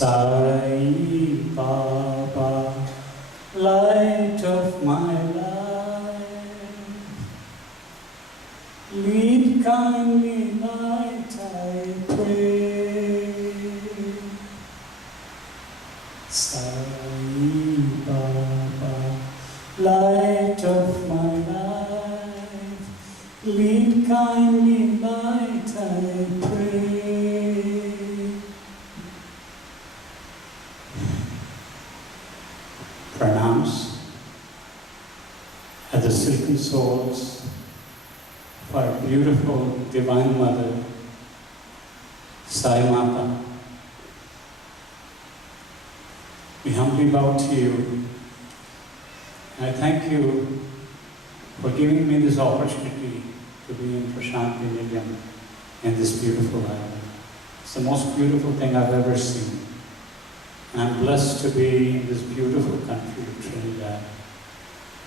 Sai Baba, light of my life, lead kindly light, I pray. Sai Baba, light of my life, lead kindly light, I pray. Pranams at the silken soles of our beautiful Divine Mother, Sai Mata. We humbly bow to you, and I thank you for giving me this opportunity to be in Prashanti Nilayam in this beautiful island. It's the most beautiful thing I've ever seen. And I'm blessed to be in this beautiful country of Trinidad.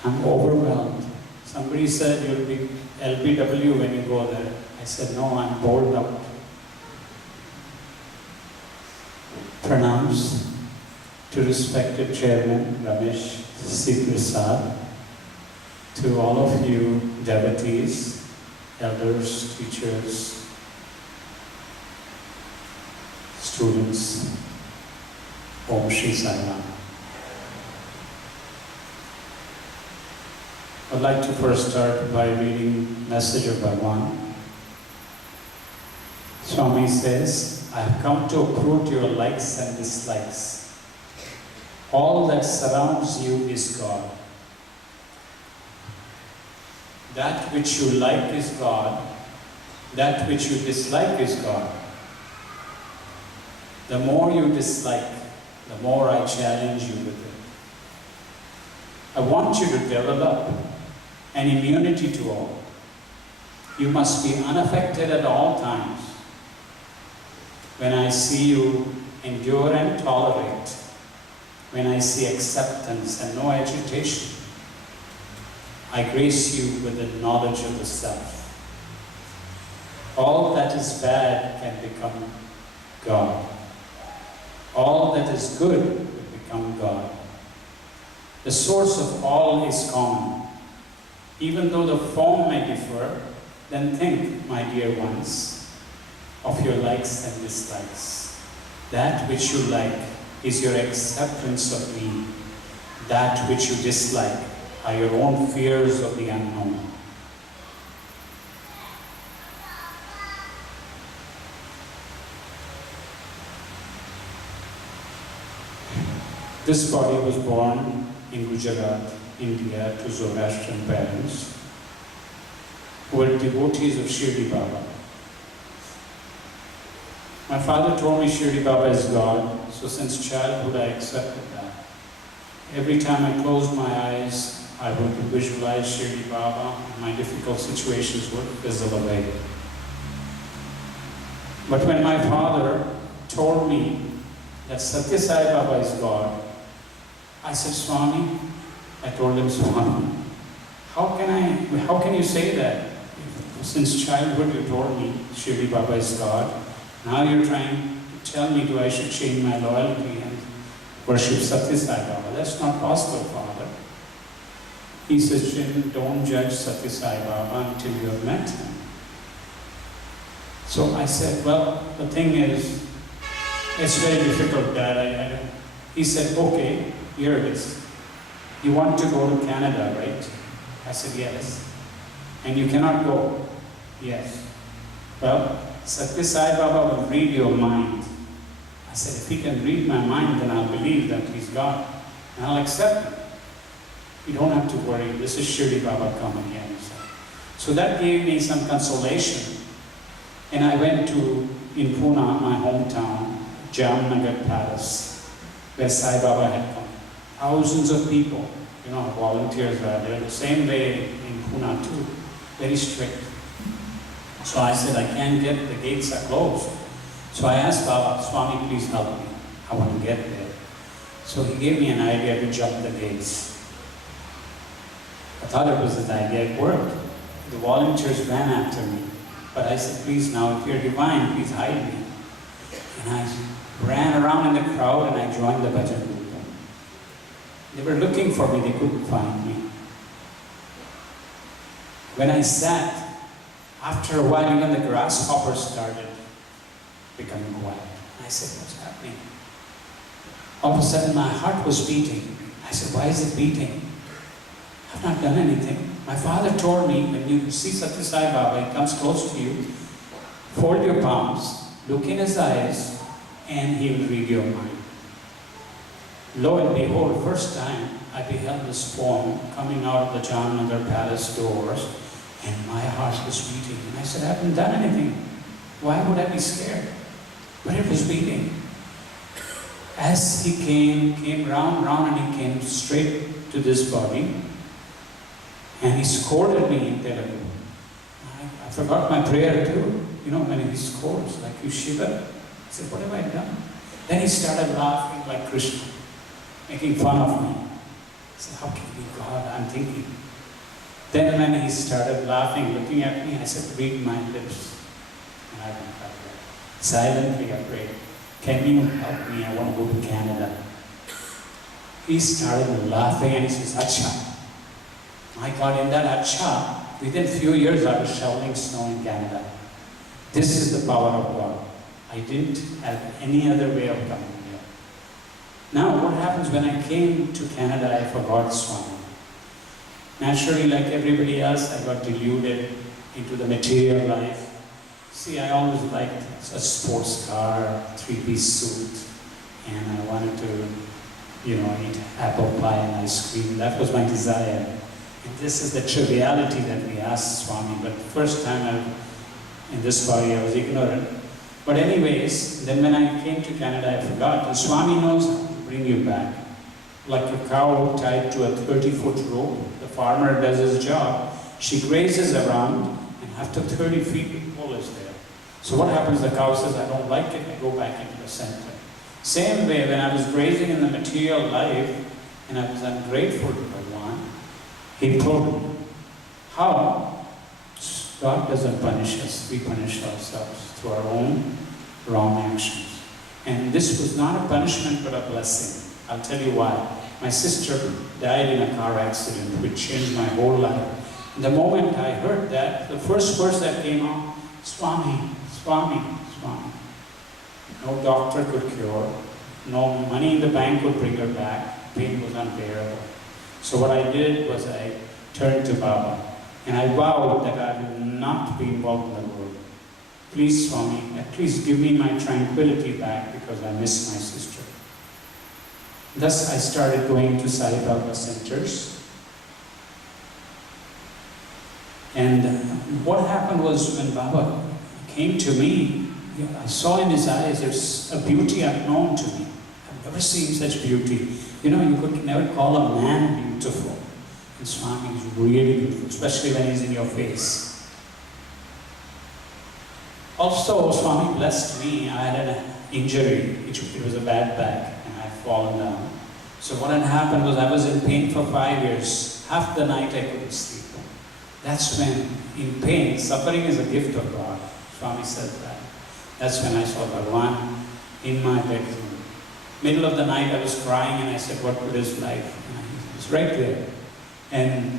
I'm overwhelmed. Somebody said you'll be LBW when you go there. I said, no, I'm bowled out. Pranams to respected Chairman Ramesh C. Prasad, to all of you devotees, elders, teachers, students, Om Shri Sai Ram. I'd like to first start by reading message of Bhagwan. Swami says, I have come to uproot your likes and dislikes. All that surrounds you is God. That which you like is God. That which you dislike is God. The more you dislike, the more I challenge you with it. I want you to develop an immunity to all. You must be unaffected at all times. When I see you endure and tolerate, when I see acceptance and no agitation, I grace you with the knowledge of the self. All that is bad can become God. All that is good will become God. The source of all is common. Even though the form may differ, then think, my dear ones, of your likes and dislikes. That which you like is your acceptance of me. That which you dislike are your own fears of the unknown. This body was born in Gujarat, India, to Zoroastrian parents who were devotees of Shirdi Baba. My father told me Shirdi Baba is God, so since childhood I accepted that. Every time I closed my eyes, I would visualize Shirdi Baba, and my difficult situations would fizzle away. But when my father told me that Satya Sai Baba is God, I said, Swami, I told him, Swami, how can you say that? Since childhood you told me Shirdi Baba is God. Now you're trying to tell me I should change my loyalty and worship Satya Sai Baba. That's not possible, Father. He says, Jim, don't judge Satya Sai Baba until you have met him. So I said, well, the thing is, it's very difficult, Dad. He said, okay, here it is. You want to go to Canada, right? I said, yes. And you cannot go? Yes. Well, Satya Sai Baba will read your mind. I said, if he can read my mind, then I'll believe that he's God. And I'll accept him. You don't have to worry. This is Shirdi Baba coming here. So that gave me some consolation. And I went to, in Pune, my hometown, Jamnagar Palace, where Sai Baba had come. Thousands of people, volunteers were there. The same way in Pune too, very strict. So I said, I can't get, the gates are closed. So I asked Baba, Swami, please help me. I want to get there. So he gave me an idea to jump the gates. I thought it was his idea, it worked. The volunteers ran after me. But I said, please now, if you're divine, please hide me. And ran around in the crowd and I joined the bhajan group. They were looking for me, they couldn't find me. When I sat, after a while even the grasshoppers started becoming quiet. I said, what's happening? All of a sudden my heart was beating. I said, why is it beating? I've not done anything. My father told me, when you see Satya Sai Baba, he comes close to you, fold your palms, look in his eyes, and he will read your mind. Lo and behold, first time I beheld this form coming out of the Jahnnagar palace doors, and my heart was beating. And I said, I haven't done anything. Why would I be scared? But it was beating. As he came round, and he came straight to this body, and he scolded me in Telugu. I forgot my prayer too. You know, when he scolds, like you shiver. I said, what have I done? Then he started laughing like Krishna, making fun of me. I said, how can it be God? I'm thinking. Then when he started laughing, looking at me, I said, read my lips. And I went like that. Silently I prayed, can you help me? I want to go to Canada. He started laughing and he says, Acha. My God, in that Acha, within few years I was shoveling snow in Canada. This is the power of God. I didn't have any other way of coming here. Now, what happens when I came to Canada, I forgot Swami. Naturally, like everybody else, I got deluded into the material life. See, I always liked a sports car, three-piece suit, and I wanted to, eat apple pie and ice cream. That was my desire. And this is the triviality that we asked Swami, but the first time in this body I was ignorant. But anyways, then when I came to Canada, I forgot. And Swami knows how to bring you back. Like a cow tied to a 30-foot rope, the farmer does his job. She grazes around, and after 30 feet, the pole is there. So what happens? The cow says, I don't like it, I go back into the center. Same way, when I was grazing in the material life, and I was ungrateful to Bhagwan, he pulled me. How? God doesn't punish us, we punish ourselves through our own wrong actions. And this was not a punishment, but a blessing. I'll tell you why. My sister died in a car accident, which changed my whole life. The moment I heard that, the first verse that came out, Swami, Swami, Swami. No doctor could cure, no money in the bank could bring her back, pain was unbearable. So what I did was I turned to Baba, and I vowed that I will not be involved in the world. Please, Swami, at least give me my tranquility back because I miss my sister. Thus, I started going to Sai Alumni centers. And what happened was when Baba came to me, I saw in his eyes there's a beauty unknown to me. I've never seen such beauty. You could never call a man beautiful. And Swami is really beautiful, especially when he's in your face. Also, Swami blessed me. I had an injury, it was a bad back. Fallen down. So what had happened was I was in pain for 5 years. Half the night I couldn't sleep. That's when, in pain, suffering is a gift of God. Swami said that. That's when I saw Bhagwan in my bedroom. Middle of the night I was crying and I said, what good is life? And he was right there. And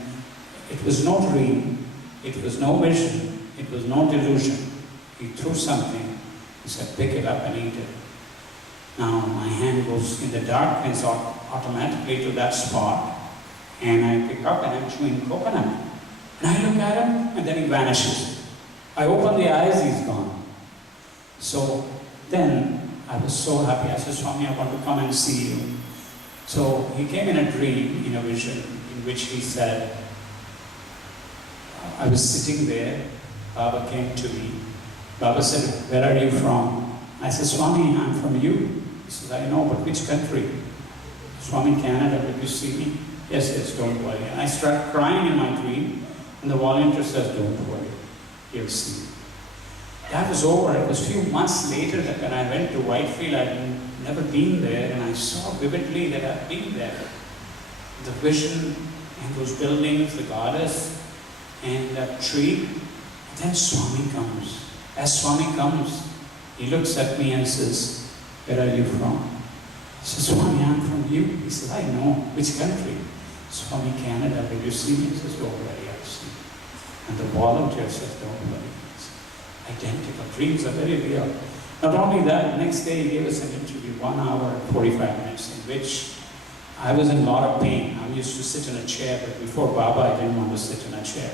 it was no dream, it was no vision, it was no delusion. He threw something, he said, pick it up and eat it. Now my hand goes in the darkness automatically to that spot, and I pick up and I'm chewing coconut. And I look at him, and then he vanishes. I open the eyes, he's gone. So then I was so happy. I said, Swami, I want to come and see you. So he came in a dream, in a vision, in which he said, I was sitting there, Baba came to me. Baba said, where are you from? I said, Swami, I'm from you. He says, I know, but which country? Swami, Canada, did you see me? Yes, don't worry. And I start crying in my dream, and the volunteer says, don't worry, you'll see. That was over. It was a few months later that when I went to Whitefield, I'd never been there, and I saw vividly that I'd been there. The vision, and those buildings, the goddess, and that tree. Then Swami comes. As Swami comes, he looks at me and says, Where are you from? I said, Swami, I'm from you. He said, I know. Which country? Swami, Canada. Will you see me? He says, don't worry, I'll see. And the volunteer says, don't worry. It's identical. Dreams are very real. Not only that, the next day he gave us an interview, 1 hour and 45 minutes, in which I was in a lot of pain. I used to sit in a chair, but before Baba, I didn't want to sit in a chair.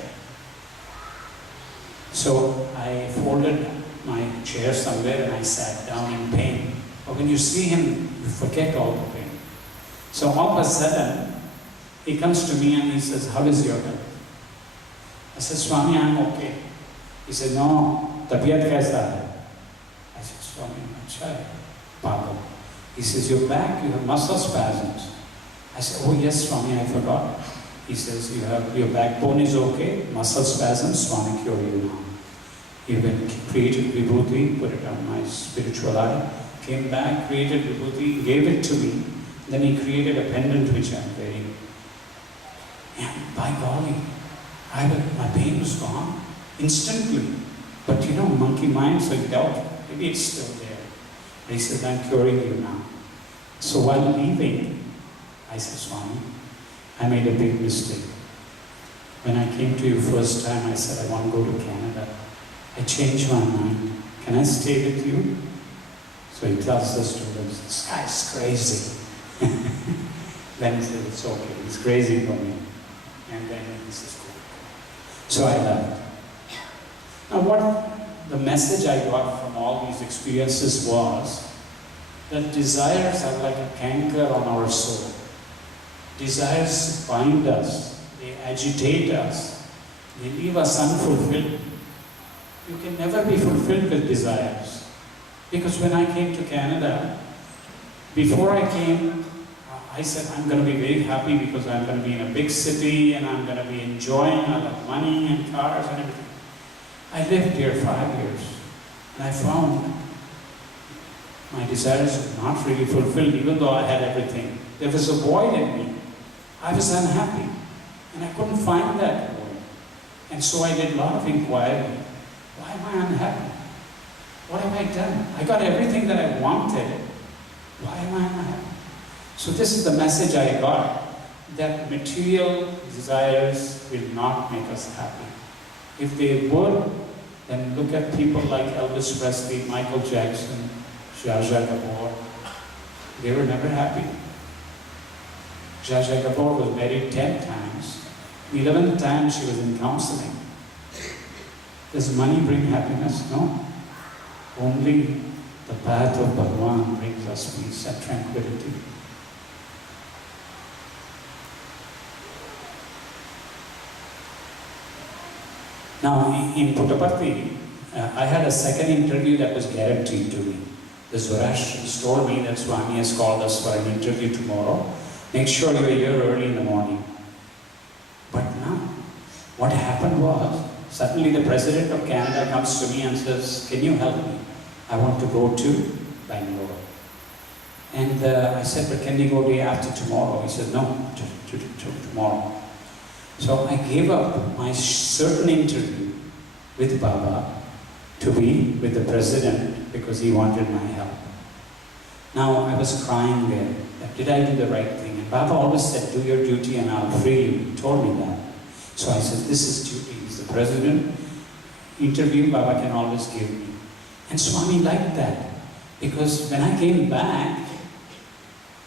So I folded my chair somewhere and I sat down in pain. But when you see him, you forget all the pain. So all of a sudden, he comes to me and he says, how is your health? I said, Swami, I'm okay. He said, no, tabiyat kaisa hai? I said, Swami, acha hai, Papa. He says, your back, you have muscle spasms. I said, oh yes, Swami, I forgot. He says, your backbone is okay, muscle spasms, Swami cure you now. He went, created vibhuti, put it on my spiritual eye, came back, created vibhuti, gave it to me. Then he created a pendant which I'm wearing. And by golly, my pain was gone instantly. But you know, monkey mind, so you doubt, maybe it's still there. And he says, I'm curing you now. So while leaving, I said, Swami, I made a big mistake. When I came to you first time, I said, I want to go to Canada. I changed my mind. Can I stay with you? So he tells the students, this guy's crazy. Then he said, it's okay, he's crazy for me. And then he says, cool. So I left. Now what the message I got from all these experiences was that desires are like a canker on our soul. Desires bind us, they agitate us, they leave us unfulfilled. You can never be fulfilled with desires. Because when I came to Canada, before I came, I said, I'm going to be very happy because I'm going to be in a big city and I'm going to be enjoying a lot of money and cars and everything. I lived here 5 years and I found my desires were not really fulfilled even though I had everything. There was a void in me. I was unhappy and I couldn't find that void. And so I did a lot of inquiry. Why am I unhappy? What have I done? I got everything that I wanted. Why am I unhappy? So this is the message I got, that material desires will not make us happy. If they would, then look at people like Elvis Presley, Michael Jackson, Zsa Zsa Gabor. They were never happy. Zsa Zsa Gabor was married 10 times. 11th time she was in counseling. Does money bring happiness? No. Only the path of Bhagavan brings us peace and tranquility. Now, in Puttaparthi, I had a second interview that was guaranteed to me. The Zoroastrians told me that Swami has called us for an interview tomorrow. Make sure you're here early in the morning. But now, what happened was, suddenly the President of Canada comes to me and says, can you help me? I want to go to Bangalore. And I said, but can we go day after tomorrow? He said, no, tomorrow. So I gave up my certain interview with Baba to be with the President because he wanted my help. Now I was crying there. Did I do the right thing? And Baba always said, do your duty and I'll free you. He told me that. So I said, this is duty. He's the President. Interview Baba can always give me. And Swami liked that. Because when I came back,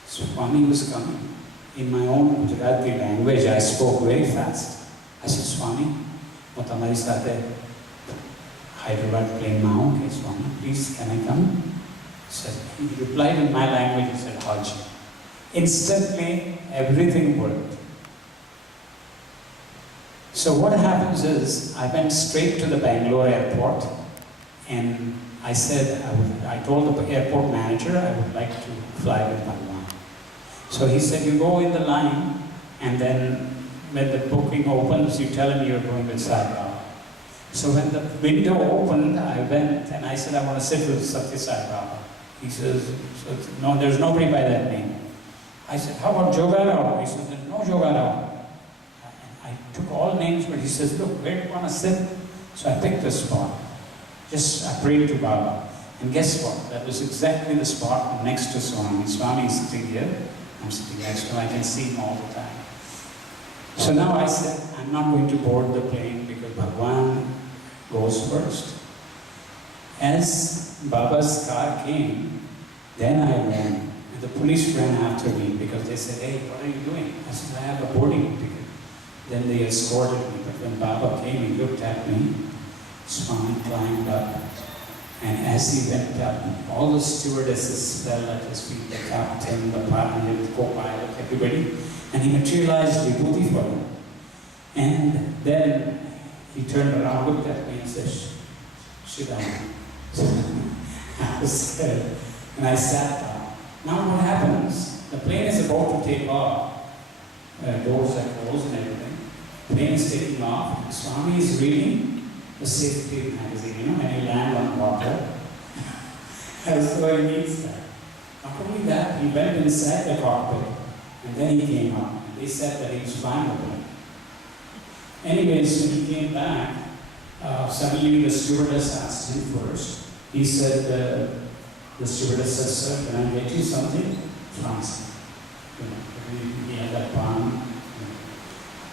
Swami was coming. In my own Gujarati language, I spoke very fast. I said, Swami, what hamari saath hai Hyderabad plane mein aao ke Swami, please can I come? He replied in my language, he said, Haji. Instantly, everything worked. So what happens is, I went straight to the Bangalore airport and I said, I told the airport manager I would like to fly with Bhagavan. So he said, you go in the line and then when the booking opens, you tell him you're going with Sai Baba. So when the window opened, I went and I said, I want to sit with Satya Sai Baba. He says, no, there's nobody by that name. I said, how about Jogarao? He said, there's no Jogarao. I took all names, but he says, look, where do you want to sit? So I picked a spot. I prayed to Baba. And guess what? That was exactly the spot next to Swami. Swami is sitting here. I'm sitting next to him. I can see him all the time. So now I said, I'm not going to board the plane because Bhagwan goes first. As Baba's car came, then I ran. And the police ran after me because they said, hey, what are you doing? I said, I have a boarding ticket. Then they escorted me. But when Baba came, he looked at me. Swami climbed up. And as he went up, all the stewardesses fell at his feet, the captain, the pilot, the co-pilot, everybody. And he materialized Vibhuti for them. And then he turned around, looked at me and said, sit down. I was scared. And I sat down. Now what happens? The plane is about to take off. Doors are closed and everything. Plane is taking off. Swami is reading the safety magazine, you know, when you land on water. So he needs that. Not only that, he went inside the cockpit and then he came out. They said that he was fine with it. Anyways, when he came back, suddenly the stewardess asked him first. He said, the stewardess said, sir, can I get you something? France. You know, he had that palm.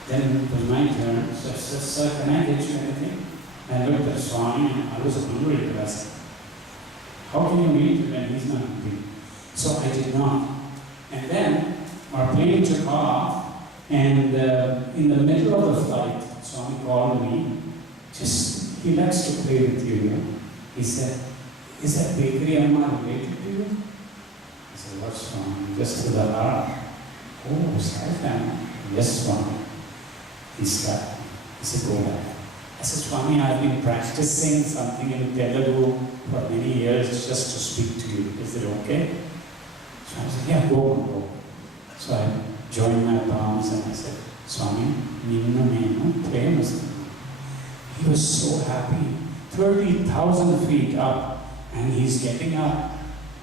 Then it was my turn. So I said, sir, can I get you anything? I looked at Swami and I was hungry to ask. How can you eat when he's not eating? So I did not. And then our plane took off, and in the middle of the flight, Swami called me. He likes to play with you, you know. He said, is that bakery Amma related to you? I said, what's Swami? Just to the heart. Oh, Sai family. Yes, Swami. He stopped. He said, go back. I said, Swami, I've been practicing something in Telugu for many years just to speak to you. Is it okay? Swami said, yeah, go. So I joined my palms and I said, Swami, Ninna Menu, Premas. He was so happy. 30,000 feet up, and he's getting up.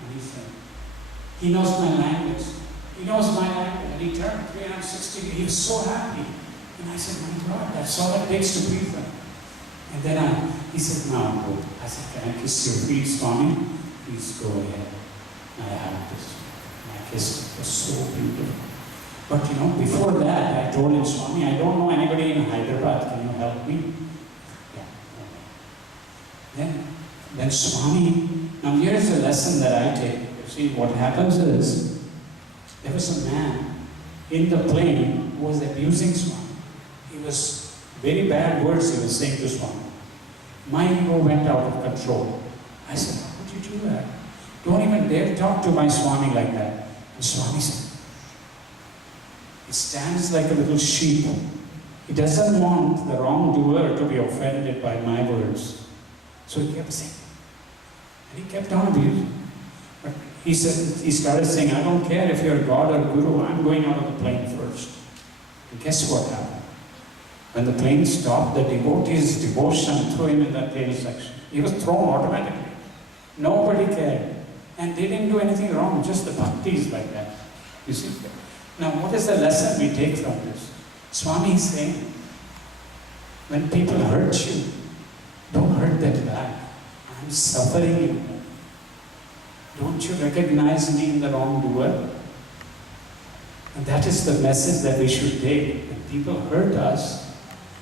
And he said, he knows my language. And he turned 360. He was so happy. And I said, my God, that's all it takes to please them. And then he said, now go. I said, can I kiss your feet, Swami? Please go ahead. I have this. And I kissed it. It was so beautiful. But you know, before that, I told him, Swami, I don't know anybody in Hyderabad. Can you help me? Yeah. Then Swami, now here's a lesson that I take. You see, what happens is, there was a man in the plane who was abusing Swami. He was very bad words he was saying to Swami. My ego went out of control. I said, how would you do that? Don't even dare talk to my Swami like that. And Swami said, he stands like a little sheep. He doesn't want the wrongdoer to be offended by my words. So he kept saying, and he kept on abusing. But he started saying, I don't care if you're God or Guru, I'm going out of the plane first. And guess what happened? When the plane stopped, the devotees' devotion threw him in that tail section. He was thrown automatically. Nobody cared. And they didn't do anything wrong, just the bhaktis like that. You see? Now, what is the lesson we take from this? Swami is saying, when people hurt you, don't hurt them back. I'm suffering you. Don't you recognize me in the wrongdoer? And that is the message that we should take. When people hurt us,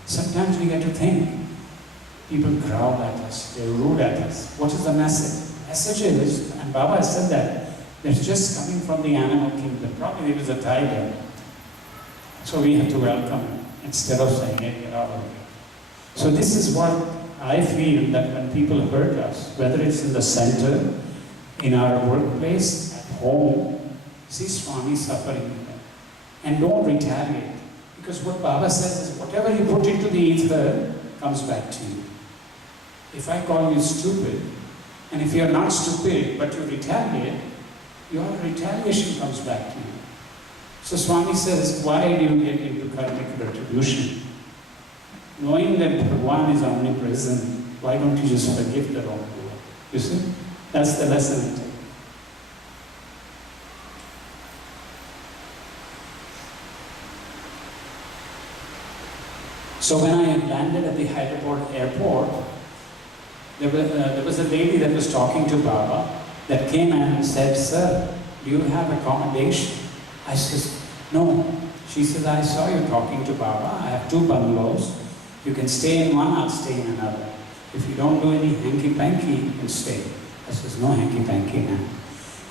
sometimes we get to think. People growl at us, they're rude at us. What is the message? The message is, and Baba said that, it's just coming from the animal kingdom. Probably it was a tiger. So we have to welcome him instead of saying, hey, get out of here. So this is what I feel, that when people hurt us, whether it's in the center, in our workplace, at home, see Swami suffering with them. And don't retaliate. Because what Baba says is, whatever you put into the ether comes back to you. If I call you stupid, and if you're not stupid, but you retaliate, your retaliation comes back to you. So Swami says, why do you get into karmic retribution? Knowing that Bhagwan is omnipresent, why don't you just forgive the wrongdoer? You see? That's the lesson I take. So when I landed at the Hyderabad airport, there was a lady that was talking to Baba that came and said, "Sir, do you have accommodation?" I says, "No." She says, "I saw you talking to Baba. I have 2 bungalows. You can stay in one, I'll stay in another. If you don't do any hanky-panky, you can stay." I says, "No hanky-panky, man."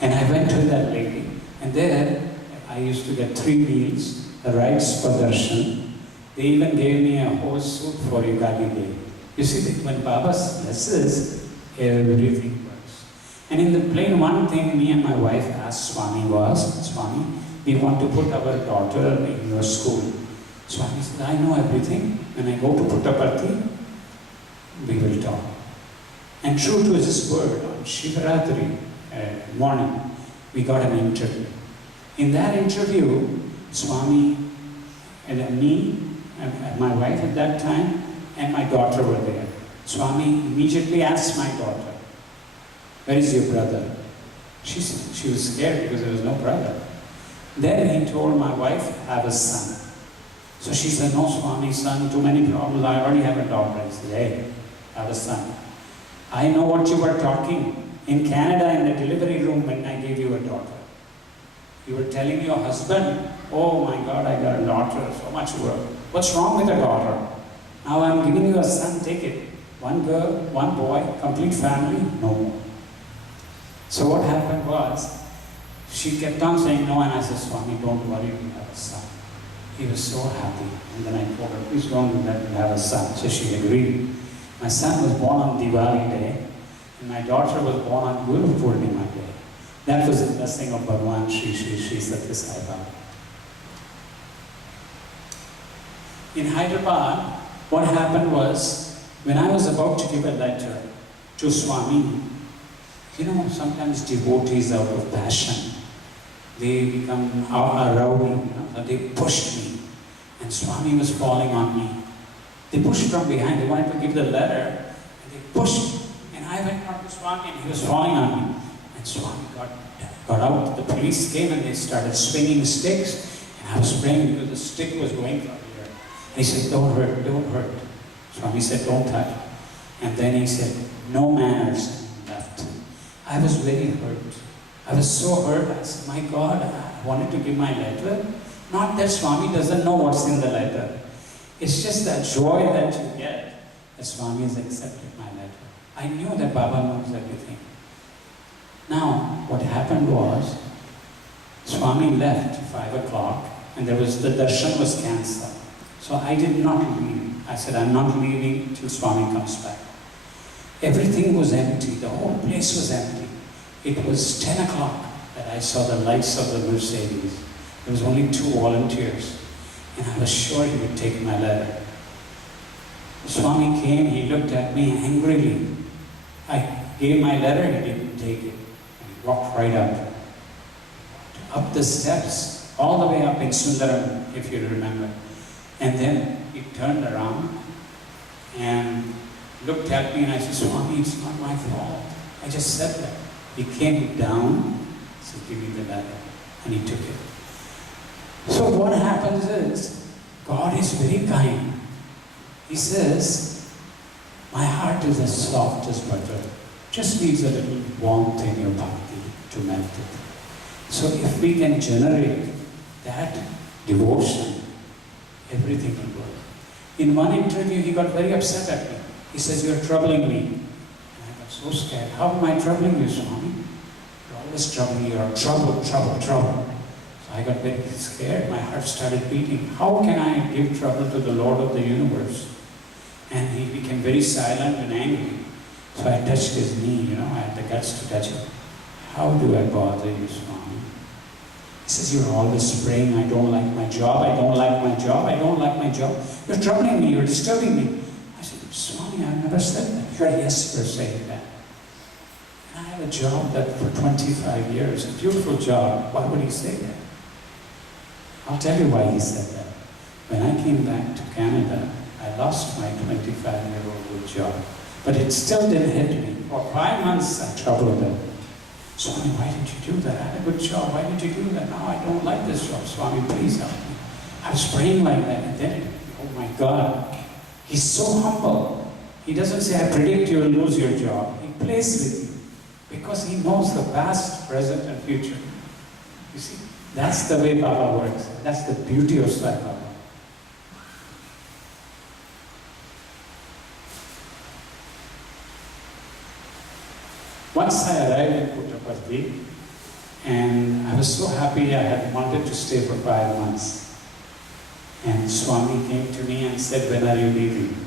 And I went to that lady, and there I used to get 3 meals, the rice for darshan. They even gave me a whole soup for Yugadi Day. You see, when Baba blesses, everything works. And in the plain one thing, me and my wife asked Swami was, "Swami, we want to put our daughter in your school." Swami said, "I know everything. When I go to Puttaparthi, we will talk." And true to his word, on Shivaratri morning, we got an interview. In that interview, Swami and me, and my wife at that time, and my daughter were there. Swami immediately asked my daughter, "Where is your brother?" She was scared because there was no brother. Then he told my wife, "Have a son." So she said, "No, Swami, son, too many problems. I already have a daughter." He said, "Hey, have a son. I know what you were talking in Canada in the delivery room when I gave you a daughter. You were telling your husband, 'Oh my God, I got a daughter, so much work. What's wrong with a daughter? Now I'm giving you a son, take it. 1 girl, 1 boy, complete family, no more.'" So what happened was, she kept on saying no, and I said, "Swami, don't worry, we have a son." He was so happy. And then I told her, "Please don't let me have a son." So she agreed. My son was born on Diwali day, and my daughter was born on Guru Purnima day. That was the blessing of Bhagwan Shri Sathya Sai Baba. In Hyderabad, what happened was, when I was about to give a letter to Swami, sometimes devotees out of passion, they become rowdy, they pushed me. And Swami was falling on me. They pushed from behind, they wanted to give the letter, and they pushed. And I went on to Swami, and he was falling on me. And Swami got out, the police came, and they started swinging sticks. And I was praying because the stick was going from here. And he said, "Don't hurt, don't hurt." Swami said, "Don't touch." And then he said, "No manners," left. I was very hurt. I was so hurt. I said, "My God, I wanted to give my letter." Not that Swami doesn't know what's in the letter. It's just that joy that you get that Swami has accepted my letter. I knew that Baba knows everything. Now, what happened was, Swami left 5 o'clock, and the darshan was cancelled. So I did not leave. I said, "I'm not leaving till Swami comes back." Everything was empty. The whole place was empty. It was 10 o'clock that I saw the lights of the Mercedes. There was only 2 volunteers. And I was sure he would take my letter. Swami came, he looked at me angrily. I gave my letter, he didn't take it. And he walked right up the steps, all the way up in Sundaram, if you remember. And then he turned around and looked at me, and I said, "Swami, it's not my fault. I just said that." He came down, said, "Give me the letter." And he took it. So what happens is, God is very kind. He says, "My heart is as soft as butter. Just needs a little warmth in your bhakti to melt it." So if we can generate that devotion, everything will work. In one interview, he got very upset at me. He says, "You're troubling me." And I got so scared. "How am I troubling you, Swami?" "You're always troubling me. You're trouble. So I got very scared. My heart started beating. How can I give trouble to the Lord of the universe? And he became very silent and angry. So I touched his knee, I had the guts to touch it. "How do I bother you, Swami?" He says, "You're always praying, I don't like my job, I don't like my job, I don't like my job. You're troubling me, you're disturbing me." I said, "Swami, I've never said that." "You're yes, you're saying that." And I have a job that for 25 years, a beautiful job. Why would he say that? I'll tell you why he said that. When I came back to Canada, I lost my 25-year-old job. But it still didn't hit me. For 5 months, I troubled him. "Swami, why did you do that? I had a good job. Why did you do that? Now I don't like this job. Swami, please help me." I was praying like that. And then, oh my God, he's so humble. He doesn't say, I predict you will lose your job. He plays with you because he knows the past, present and future. You see, that's the way Baba works. That's the beauty of Sai Baba. Once I arrived in Puttaparthi, and I was so happy. I had wanted to stay for 5 months. And Swami came to me and said, when are you leaving?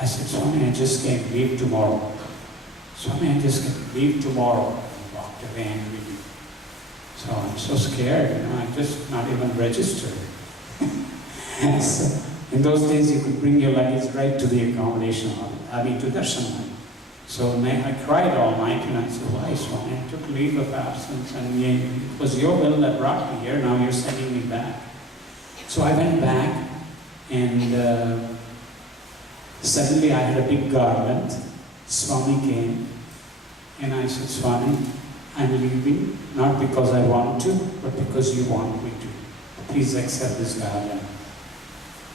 I said, Swami, I just can't leave tomorrow. Swami, I just can't leave tomorrow. He walked away angrily. So I'm so scared, I just not even registered. So in those days, you could bring your luggage right to the accommodation hall, to darshan hall. So I cried all night, and I said, why, Swami? I took leave of absence, and it was your will that brought me here, now you're sending me back. So I went back, and suddenly I had a big garland. Swami came, and I said, Swami, I'm leaving, not because I want to, but because you want me to. Please accept this garland.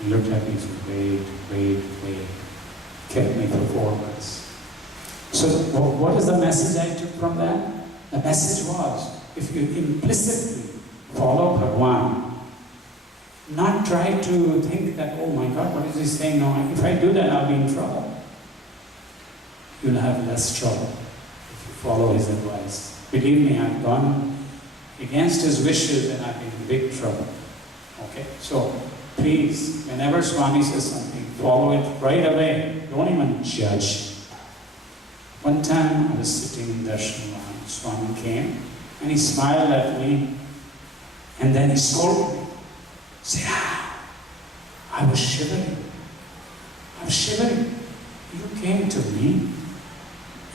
He looked at me and said, wait. Kept me for 4 months. So what is the message I took from that? The message was, if you implicitly follow Bhagwan, not try to think that, oh my God, what is he saying? No, if I do that, I'll be in trouble. You'll have less trouble if you follow his advice. Believe me, I've gone against his wishes and I've been in big trouble. Okay? So, please, whenever Swami says something, follow it right away. Don't even judge. One time I was sitting in darshan line. Swami came and he smiled at me and then he scolded me. Say, I was shivering. You came to me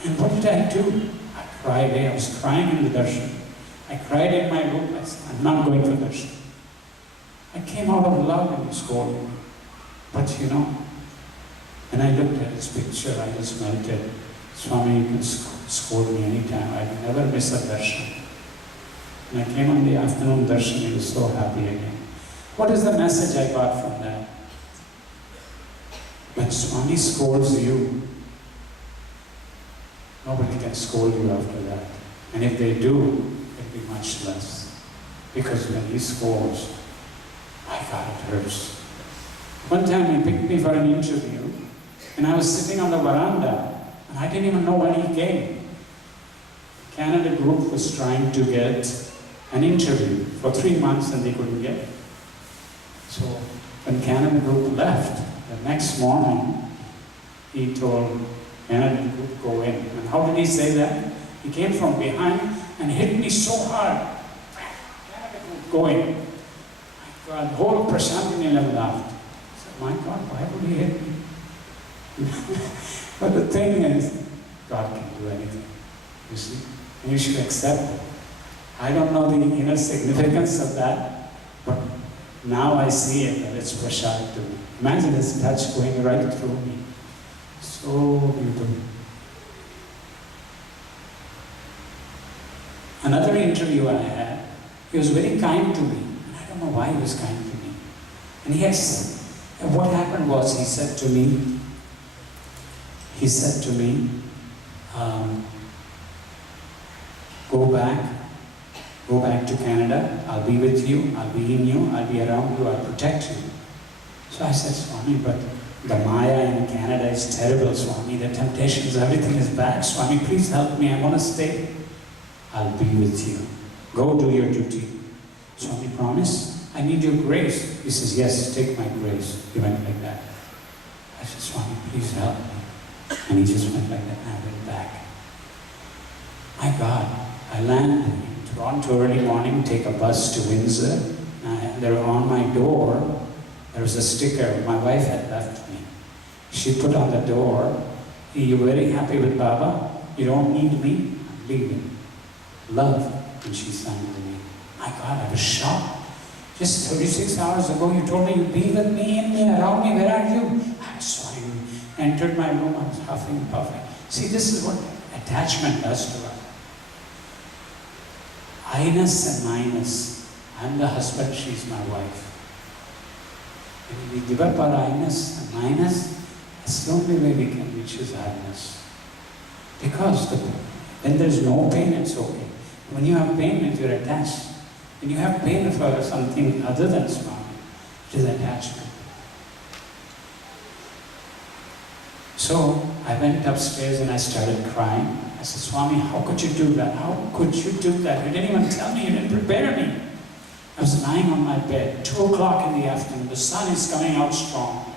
and what did I do? I cried. I was crying in the darshan. I cried in my room. I said, I'm not going for darshan. I came out of love and you scolded me. But when I looked at his picture, I just melted. Swami, you can scold me anytime. I never miss a darshan. When I came on the afternoon darshan, he was so happy again. What is the message I got from that? When Swami scolds you, nobody can scold you after that. And if they do, it'll be much less. Because when he scolds, my God, it hurts. One time he picked me for an interview, and I was sitting on the veranda, and I didn't even know when he came. The Canada group was trying to get an interview for 3 months, and they couldn't get it. So when Canada group left, the next morning, he told Canada group, go in. And how did he say that? He came from behind and hit me so hard. Canada group, go in. My God, the whole Prashant Nilam laughed. I said, my God, why would he hit me? But the thing is, God can do anything, you see, and you should accept it. I don't know the inner significance of that, but now I see it, that it's prasad to me. Imagine this touch going right through me. So beautiful. Another interview I had, he was very kind to me, and I don't know why he was kind to me. And he had said, what happened was, he said to me, go back to Canada, I'll be with you, I'll be in you, I'll be around you, I'll protect you. So I said, Swami, but the Maya in Canada is terrible, Swami, the temptations, everything is bad. Swami, please help me, I want to stay. I'll be with you. Go do your duty. Swami, promise? I need your grace. He says, yes, take my grace. He went like that. I said, Swami, please help me. And he just went like that, and I went back. My God, I landed in Toronto early morning, take a bus to Windsor, and there on my door, there was a sticker my wife had left me. She put on the door, are you very happy with Baba? You don't need me? I'm leaving. Love. And she signed to me. My God, I was shocked. Just 36 hours ago, you told me you'd be with me, in me, around me. Where are you? I saw you. Entered my room, I was huffing and puffing. See, this is what attachment does to us. I-ness and I-ness. I'm the husband, she's my wife. And we give up our I-ness and I-ness, It's the only way we can reach His happiness. Because when there's no pain, it's okay. When you have pain, if you're attached, when you have pain for something other than Swami, it is attachment. So I went upstairs and I started crying. I said, Swami, how could you do that? How could you do that? You didn't even tell me, you didn't prepare me. I was lying on my bed, 2 o'clock in the afternoon. The sun is coming out strong.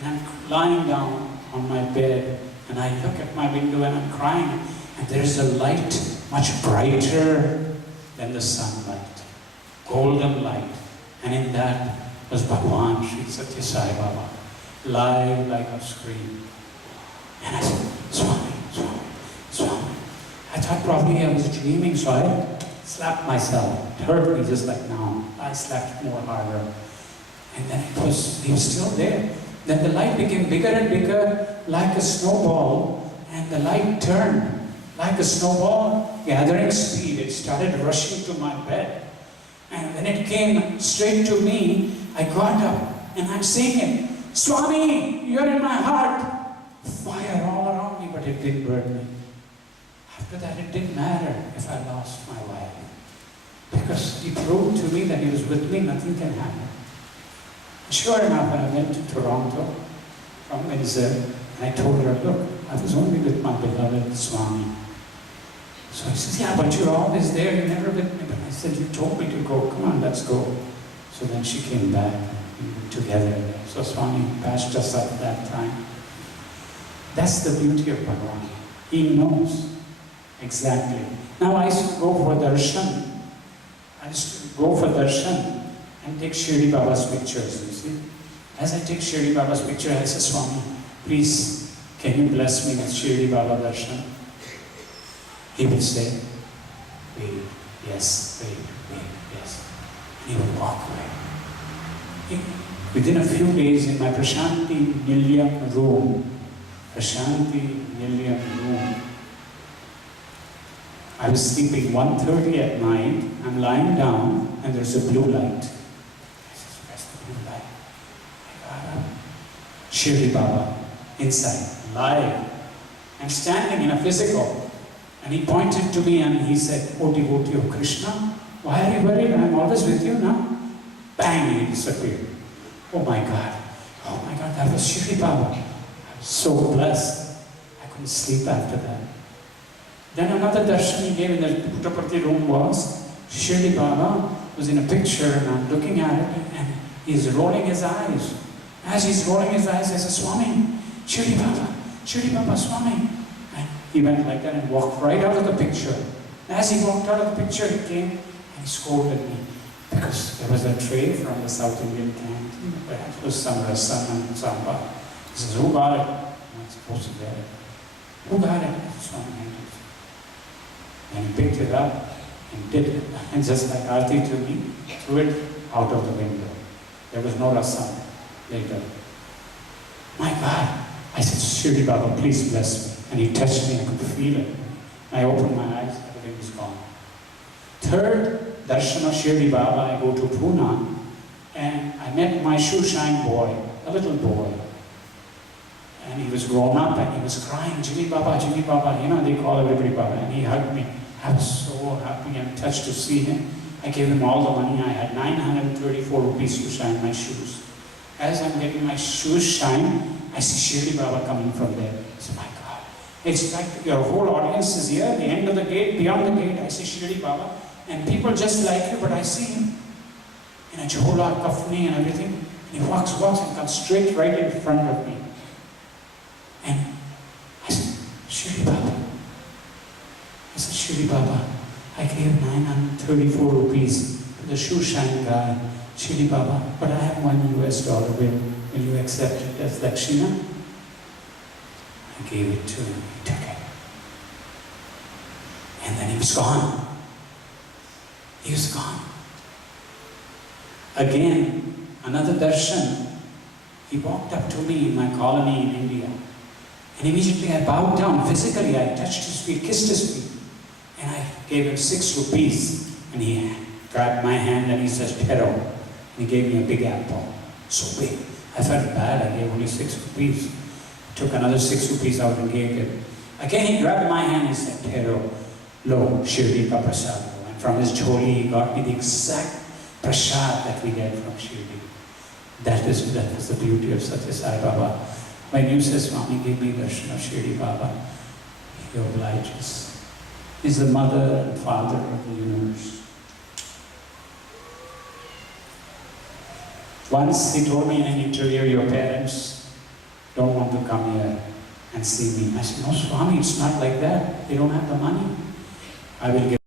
And I'm lying down on my bed and I look at my window and I'm crying. And there's a light much brighter than the sunlight. Golden light. And in that was Bhagwan Sri Satya Sai Baba, live like a screen. And I said, Swami, Swami, Swami. I thought probably I was dreaming, so I slapped myself. It hurt me just like now. I slapped more harder. And then he was still there. Then the light became bigger and bigger, like a snowball, and the light turned like a snowball, gathering speed. It started rushing to my bed. And when it came straight to me, I got up and I'm saying, Swami, you're in my heart. Fire all around me, but it didn't burn me. After that, it didn't matter if I lost my wife. Because he proved to me that he was with me, nothing can happen. Sure enough, when I went to Toronto from Windsor, and I told her, look, I was only with my beloved Swami. So he says, yeah, but you're always there, you're never with me. But I said, you told me to go, come on, let's go. So then she came back, and we were together. So Swami patched us up that time. That's the beauty of Bhagavan. He knows exactly. Now I used to go for darshan. I used to go for darshan and take Shirdi Baba's pictures, you see. As I take Shirdi Baba's picture, I say, Swami, please, can you bless me with Shirdi Baba darshan? He would say, wait, yes, wait, yes. And he would walk away. Within a few days in my Prashanti Nilyam room, I was sleeping 1:30 at night, I'm lying down, and there's a blue light. I said, where's the blue light? I got up. Shirdi Baba, inside, live. I'm standing in a physical. And he pointed to me and he said, oh devotee of Krishna, why are you worried? I'm always with you now. Bang, he disappeared. Oh my God, that was Shirdi Baba. I was so blessed. I couldn't sleep after that. Then another darshan he gave in the Puttaparthi room was, Shirdi Baba was in a picture and I'm looking at it and he's rolling his eyes. As he's rolling his eyes, I said, Swami, Shirdi Baba, Swami. And he went like that and walked right out of the picture. As he walked out of the picture, he came and he scolded me because there was a tray from the South Indian canteen. Perhaps it was some rasam and sambar. He says, who got it? I'm not supposed to get it. Who got it? Swami. And he picked it up and did it. And just like Aarti to me, threw it out of the window. There was no rasam later. My God. I said, Shirdi Baba, please bless me. And he touched me, I could feel it. I opened my eyes, everything was gone. Third darshan of Shirdi Baba, I go to Pune, and I met my shoe shine boy, a little boy. And he was grown up and he was crying, Jimmy Baba, you know, they call everybody Baba. And he hugged me. I was so happy and touched to see him. I gave him all the money I had, 934 rupees to shine my shoes. As I'm getting my shoes shine, I see Shirdi Baba coming from there. I said, my God. It's like your whole audience is here, the end of the gate, beyond the gate, I see Shirdi Baba. And people just like you, but I see him in a chola, kafni and everything. And he walks and comes straight right in front of me. And I said, Shirdi Baba. I said, Shirdi Baba, I gave 934 rupees to the shoe shine guy, Shirdi Baba, but I have $1 bill. Will you accept it as Dakshina? I gave it to him. He took it. And then he was gone. He was gone. Again, another darshan. He walked up to me in my colony in India. And immediately I bowed down. Physically, I touched his feet, kissed his feet. And I gave him 6 rupees. And he grabbed my hand and he says, Pero. And he gave me a big apple. So big. I felt bad, I gave only 6 rupees. took another 6 rupees out and gave it. Again he grabbed my hand and said, Thero, lo, Shirdi ka prasad. And from his jholi he got me the exact prasad that we get from Shirdi. That was the beauty of Satya Sai Baba. When you say, Swami, give me darshan of Shirdi Baba, he obliges. He's the mother and father of the universe. Once he told me in an interview, your parents don't want to come here and see me. I said, no, Swami, it's not like that. They don't have the money. I will give